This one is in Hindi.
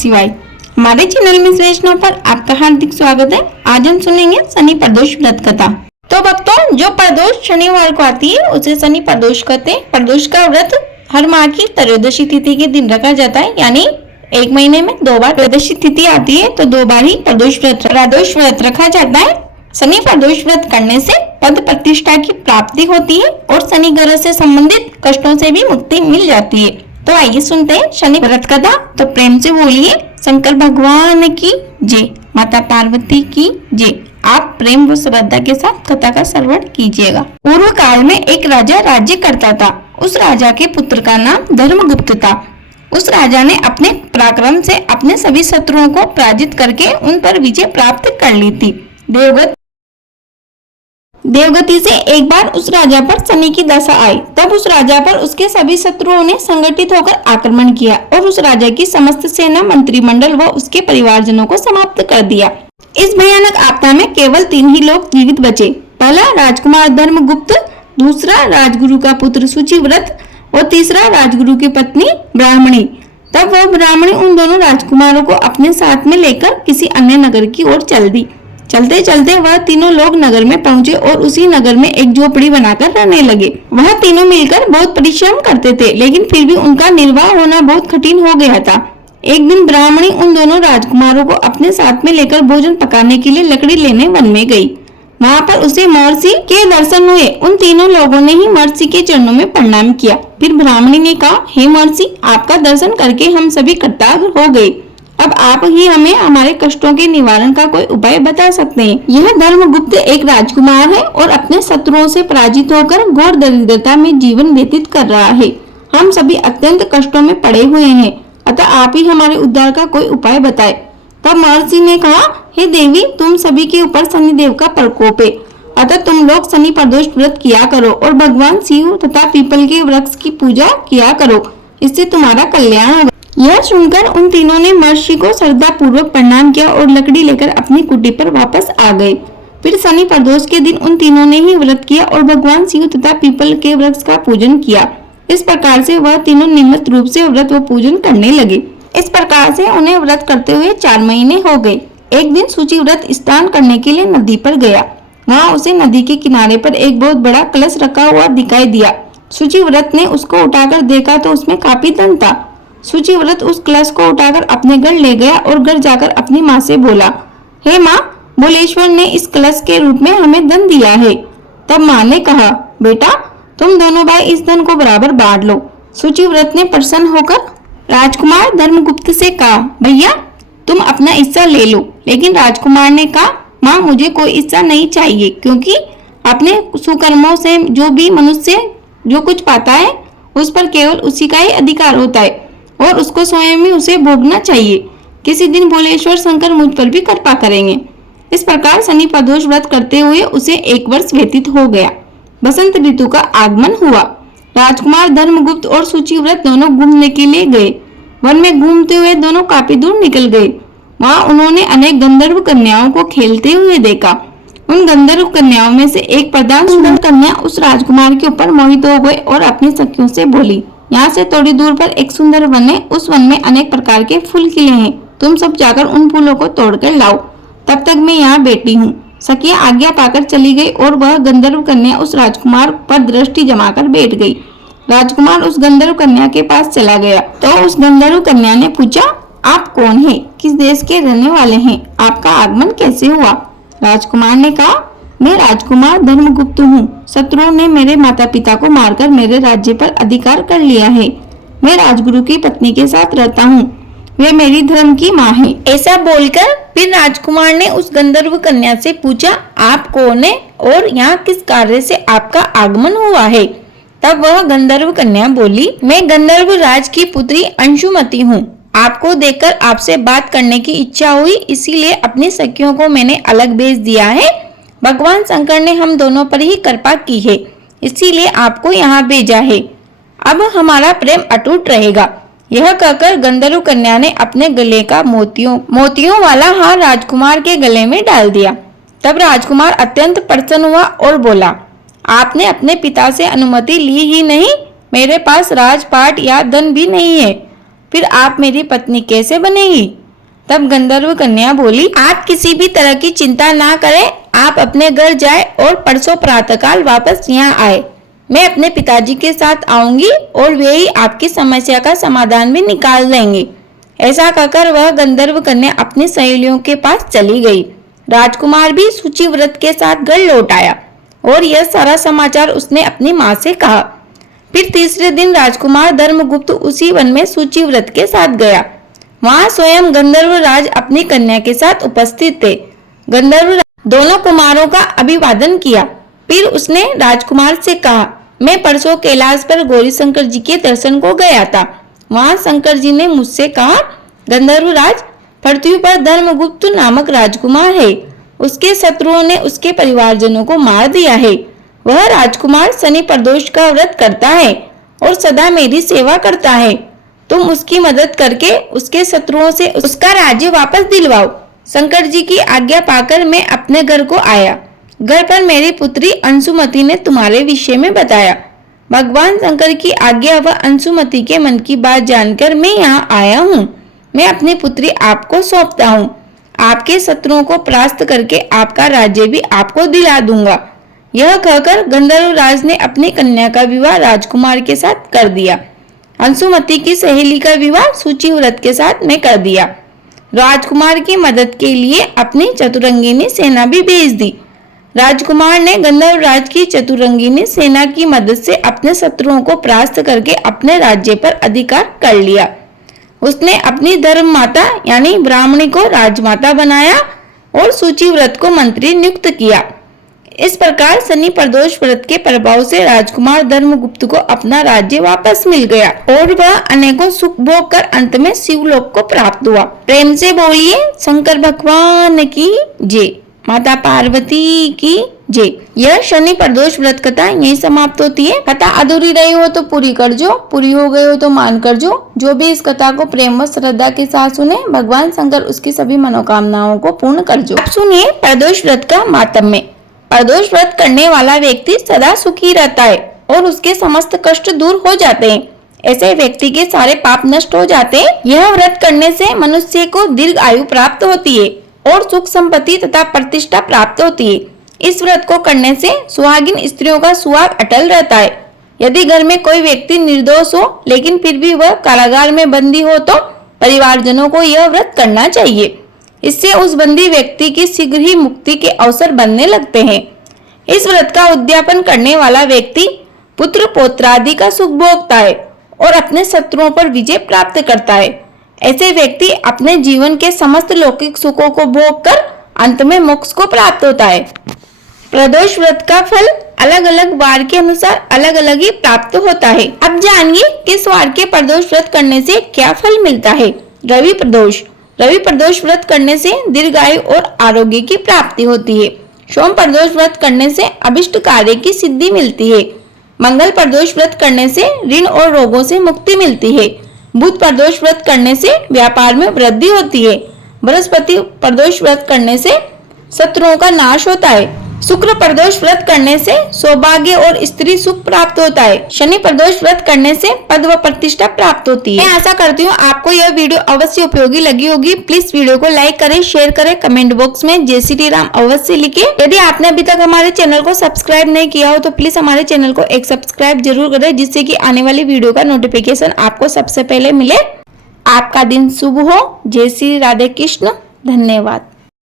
शिवाय। हमारे चैनल में वैष्णव पर आपका हार्दिक स्वागत है। आज हम सुनेंगे शनि प्रदोष व्रत कथा। तो भक्तों, जो प्रदोष शनिवार को आती है उसे शनि प्रदोष कहते हैं। प्रदोष का व्रत हर माह की त्रयोदशी तिथि के दिन रखा जाता है, यानी एक महीने में 2 बार त्रयोदशी तिथि आती है तो 2 बार ही प्रदोष व्रत रखा जाता है। शनि प्रदोष व्रत करने से पद प्रतिष्ठा की प्राप्ति होती है और शनि ग्रह से संबंधित कष्टों से भी मुक्ति मिल जाती है। तो आइए सुनते हैं शनि व्रत कथा। तो प्रेम से बोलिए शंकर भगवान की जय, माता पार्वती की जय। आप प्रेम व श्रद्धा के साथ कथा का श्रवण कीजिएगा। पूर्व काल में एक राजा राज्य करता था। उस राजा के पुत्र का नाम धर्मगुप्त था। उस राजा ने अपने पराक्रम से अपने सभी शत्रुओं को पराजित करके उन पर विजय प्राप्त कर ली थी। देवगति से एक बार उस राजा पर शनि की दशा आई। तब उस राजा पर उसके सभी शत्रुओं ने संगठित होकर आक्रमण किया और उस राजा की समस्त सेना, मंत्रिमंडल व उसके परिवारजनों को समाप्त कर दिया। इस भयानक आपदा में केवल 3 ही लोग जीवित बचे। पहला राजकुमार धर्मगुप्त, दूसरा राजगुरु का पुत्र सुचिव्रत और तीसरा राजगुरु की पत्नी ब्राह्मणी। तब वह ब्राह्मणी उन दोनों राजकुमारों को अपने साथ में लेकर किसी अन्य नगर की ओर चल दी। चलते चलते वह तीनों लोग नगर में पहुंचे और उसी नगर में एक झोपड़ी बनाकर रहने लगे। वह तीनों मिलकर बहुत परिश्रम करते थे, लेकिन फिर भी उनका निर्वाह होना बहुत कठिन हो गया था। एक दिन ब्राह्मणी उन दोनों राजकुमारों को अपने साथ में लेकर भोजन पकाने के लिए लकड़ी लेने वन में गई। वहाँ पर उसे महर्षि के दर्शन हुए। उन तीनों लोगों ने ही महर्षि के चरणों में प्रणाम किया। फिर ब्राह्मणी ने कहा, हे महर्षि, आपका दर्शन करके हम सभी कृतज्ञ हो गए। अब आप ही हमें हमारे कष्टों के निवारण का कोई उपाय बता सकते हैं। यह धर्मगुप्त एक राजकुमार है और अपने शत्रुओं से पराजित होकर घोर दरिद्रता में जीवन व्यतीत कर रहा है। हम सभी अत्यंत कष्टों में पड़े हुए हैं, अतः आप ही हमारे उद्धार का कोई उपाय बताए। तब महर्षि ने कहा, हे देवी, तुम सभी के ऊपर शनिदेव का प्रकोप है, अतः तुम लोग शनि प्रदोष व्रत किया करो और भगवान शिव तथा पीपल के वृक्ष की पूजा किया करो, इससे तुम्हारा कल्याण होगा। यह सुनकर उन तीनों ने महर्षि को श्रद्धा पूर्वक प्रणाम किया और लकड़ी लेकर अपनी कुटी पर वापस आ गए। फिर शनि प्रदोष के दिन उन तीनों ने ही व्रत किया और भगवान शिव तथा पीपल के वृक्ष का पूजन किया। इस प्रकार से वह तीनों नियमित रूप से व्रत व पूजन करने लगे। इस प्रकार से उन्हें व्रत करते हुए 4 महीने हो गए। एक दिन सुचिव्रत स्नान करने के लिए नदी पर गया। वहाँ उसे नदी के किनारे पर एक बहुत बड़ा कलश रखा हुआ दिखाई दिया। सुचिव्रत ने उसको उठाकर देखा तो उसमें काफी धन था। सुचिव्रत उस कलश को उठाकर अपने घर ले गया और घर जाकर अपनी माँ से बोला, हे माँ, भोलेश्वर ने इस कलश के रूप में हमें धन दिया है। तब माँ ने कहा, बेटा, तुम दोनों भाई इस धन को बराबर बांट लो। सुचिव्रत ने प्रसन्न होकर राजकुमार धर्मगुप्त से कहा, भैया, तुम अपना हिस्सा ले लो। लेकिन राजकुमार ने कहा, माँ, मुझे कोई हिस्सा नहीं चाहिए, क्योंकि अपने सुकर्मों से जो भी मनुष्य जो कुछ पाता है उस पर केवल उसी का ही अधिकार होता है और उसको स्वयं ही उसे भोगना चाहिए। किसी दिन भोलेश्वर शंकर मुझ पर भी कृपा करेंगे। इस प्रकार शनि प्रदोष व्रत करते हुए उसे 1 वर्ष व्यतीत हो गया। बसंत ऋतु का आगमन हुआ। राजकुमार धर्मगुप्त और सुचिव्रत दोनों घूमने के लिए गए। वन में घूमते हुए दोनों काफी दूर निकल गए। वहाँ उन्होंने अनेक गंधर्व कन्याओं को खेलते हुए देखा। उन गंधर्व कन्याओं में से एक प्रधान सुंदर कन्या उस राजकुमार के ऊपर मोहित हो गई और अपनी सखियों से बोली, यहाँ से थोड़ी दूर पर एक सुंदर वन है। उस वन में अनेक प्रकार के फूल खिले हैं। तुम सब जाकर उन फूलों को तोड़कर लाओ, तब तक मैं यहाँ बैठी हूँ। सखियां आज्ञा पाकर चली गई और वह गंधर्व कन्या उस राजकुमार पर दृष्टि जमाकर बैठ गई। राजकुमार उस गंधर्व कन्या के पास चला गया तो उस गंधर्व कन्या ने पूछा, आप कौन है, किस देश के रहने वाले हैं, आपका आगमन कैसे हुआ? राजकुमार ने कहा, मैं राजकुमार धर्मगुप्त हूँ। शत्रुओं ने मेरे माता पिता को मारकर मेरे राज्य पर अधिकार कर लिया है। मैं राजगुरु की पत्नी के साथ रहता हूँ। वे मेरी धर्म की माँ है। ऐसा बोलकर फिर राजकुमार ने उस गंधर्व कन्या से पूछा, आप कौन है और यहाँ किस कार्य से आपका आगमन हुआ है? तब वह गंधर्व कन्या बोली, मैं गंधर्व राज की पुत्री अंशुमति हूँ। आपको देखकर आपसे बात करने की इच्छा हुई, इसीलिए अपनी सखियों को मैंने अलग भेज दिया है। भगवान शंकर ने हम दोनों पर ही कृपा की है, इसीलिए आपको यहाँ भेजा है। अब हमारा प्रेम अटूट रहेगा। यह कहकर गंधर्व कन्या ने अपने गले का मोतियों वाला हार राजकुमार के गले में डाल दिया। तब राजकुमार अत्यंत प्रसन्न हुआ और बोला, आपने अपने पिता से अनुमति ली ही नहीं, मेरे पास राजपाट या धन भी नहीं है। फिर आप मेरी पत्नी कैसे बनेगी? तब गंधर्व कन्या बोली, आप किसी भी तरह की चिंता ना करें, आप अपने घर जाए और परसों प्रातःकाल वापस यहाँ आए। मैं अपने पिताजी के साथ आऊंगी और वे ही आपकी समस्या का समाधान भी निकाल देंगे। ऐसा कहकर वह गंधर्व कन्या अपनी सहेलियों के पास चली गई। राजकुमार भी सूची व्रत के साथ घर लौट आया और यह सारा समाचार उसने अपनी माँ से कहा। फिर तीसरे दिन राजकुमार धर्मगुप्त उसी वन में सूची व्रत के साथ गया। वहां स्वयं गंधर्व राज अपनी कन्या के साथ उपस्थित थे। गंधर्व दोनों कुमारों का अभिवादन किया। फिर उसने राजकुमार से कहा, मैं परसों कैलाश पर गौरी शंकर जी के दर्शन को गया था। वहां शंकर जी ने मुझसे कहा, गंधर्व राज, पृथ्वी पर धर्मगुप्त नामक राजकुमार है। उसके शत्रुओं ने उसके परिवारजनों को मार दिया है। वह राजकुमार शनि प्रदोष का व्रत करता है और सदा मेरी सेवा करता है। तुम उसकी मदद करके उसके शत्रुओं से उसका राज्य वापस दिलवाओ। शंकर जी की आज्ञा पाकर मैं अपने घर को आया। घर पर मेरी पुत्री अंशुमति ने तुम्हारे विषय में बताया। भगवान शंकर की आज्ञा व अंशुमति के मन की बात जानकर मैं यहाँ आया हूँ। मैं अपनी पुत्री आपको सौंपता हूँ। आपके शत्रुओं को परास्त करके आपका राज्य भी आपको दिला दूंगा। यह कहकर गंधर्व राज ने अपनी कन्या का विवाह राजकुमार के साथ कर दिया। अंशुमति की सहेली का विवाह सूची व्रत के साथ में कर दिया। राजकुमार की मदद के लिए अपनी चतुरंगिनी सेना भी भेज दी। राजकुमार ने गंधर्व राज की चतुरंगिनी सेना की मदद से अपने शत्रुओं को परास्त करके अपने राज्य पर अधिकार कर लिया। उसने अपनी धर्म माता यानी ब्राह्मणी को राजमाता बनाया और सूची व्रत को मंत्री नियुक्त किया। इस प्रकार शनि प्रदोष व्रत के प्रभाव से राजकुमार धर्मगुप्त को अपना राज्य वापस मिल गया और वह अनेकों सुख भोग कर अंत में शिवलोक को प्राप्त हुआ। प्रेम से बोलिए शंकर भगवान की जय, माता पार्वती की जय। यह शनि प्रदोष व्रत कथा यही समाप्त होती है। कथा अधूरी रही हो तो पूरी कर जो, पूरी हो गई हो तो मान कर जो भी इस कथा को प्रेम व श्रद्धा के साथ सुने, भगवान शंकर उसकी सभी मनोकामनाओं को पूर्ण कर जो। अब सुनिए प्रदोष व्रत का मातम्य। प्रदोष व्रत करने वाला व्यक्ति सदा सुखी रहता है और उसके समस्त कष्ट दूर हो जाते हैं। ऐसे व्यक्ति के सारे पाप नष्ट हो जाते हैं। यह व्रत करने से मनुष्य को दीर्घ आयु प्राप्त होती है और सुख संपत्ति तथा प्रतिष्ठा प्राप्त होती है। इस व्रत को करने से सुहागिन स्त्रियों का सुहाग अटल रहता है। यदि घर में कोई व्यक्ति निर्दोष हो लेकिन फिर भी वह कारागार में बंदी हो तो परिवारजनों को यह व्रत करना चाहिए। इससे उस बंदी व्यक्ति की शीघ्र ही मुक्ति के अवसर बनने लगते हैं। इस व्रत का उद्यापन करने वाला व्यक्ति पुत्र पौत्रादि का सुख भोगता है और अपने शत्रुओं पर विजय प्राप्त करता है। ऐसे व्यक्ति अपने जीवन के समस्त लौकिक सुखों को भोग कर अंत में मोक्ष को प्राप्त होता है। प्रदोष व्रत का फल अलग अलग वार के अनुसार अलग अलग ही प्राप्त होता है। अब जानिए किस वार के प्रदोष व्रत करने से क्या फल मिलता है। रवि प्रदोष। रवि प्रदोष व्रत करने से दीर्घायु और आरोग्य की प्राप्ति होती है। सोम प्रदोष व्रत करने से अभिष्ट कार्य की सिद्धि मिलती है। मंगल प्रदोष व्रत करने से ऋण और रोगों से मुक्ति मिलती है। बुध प्रदोष व्रत करने से व्यापार में वृद्धि होती है। बृहस्पति प्रदोष व्रत करने से शत्रुओं का नाश होता है। शुक्र प्रदोष व्रत करने से सौभाग्य और स्त्री सुख प्राप्त होता है। शनि प्रदोष व्रत करने से पद व प्रतिष्ठा प्राप्त होती है। मैं आशा करती हूँ आपको यह वीडियो अवश्य उपयोगी लगी होगी। प्लीज वीडियो को लाइक करें, शेयर करें, कमेंट बॉक्स में जय श्री राम अवश्य लिखें। यदि आपने अभी तक हमारे चैनल को सब्सक्राइब नहीं किया हो तो प्लीज हमारे चैनल को एक सब्सक्राइब जरूर करें, जिससे कि आने वाली वीडियो का नोटिफिकेशन आपको सबसे पहले मिले। आपका दिन शुभ हो। जय श्री राधे कृष्ण। धन्यवाद।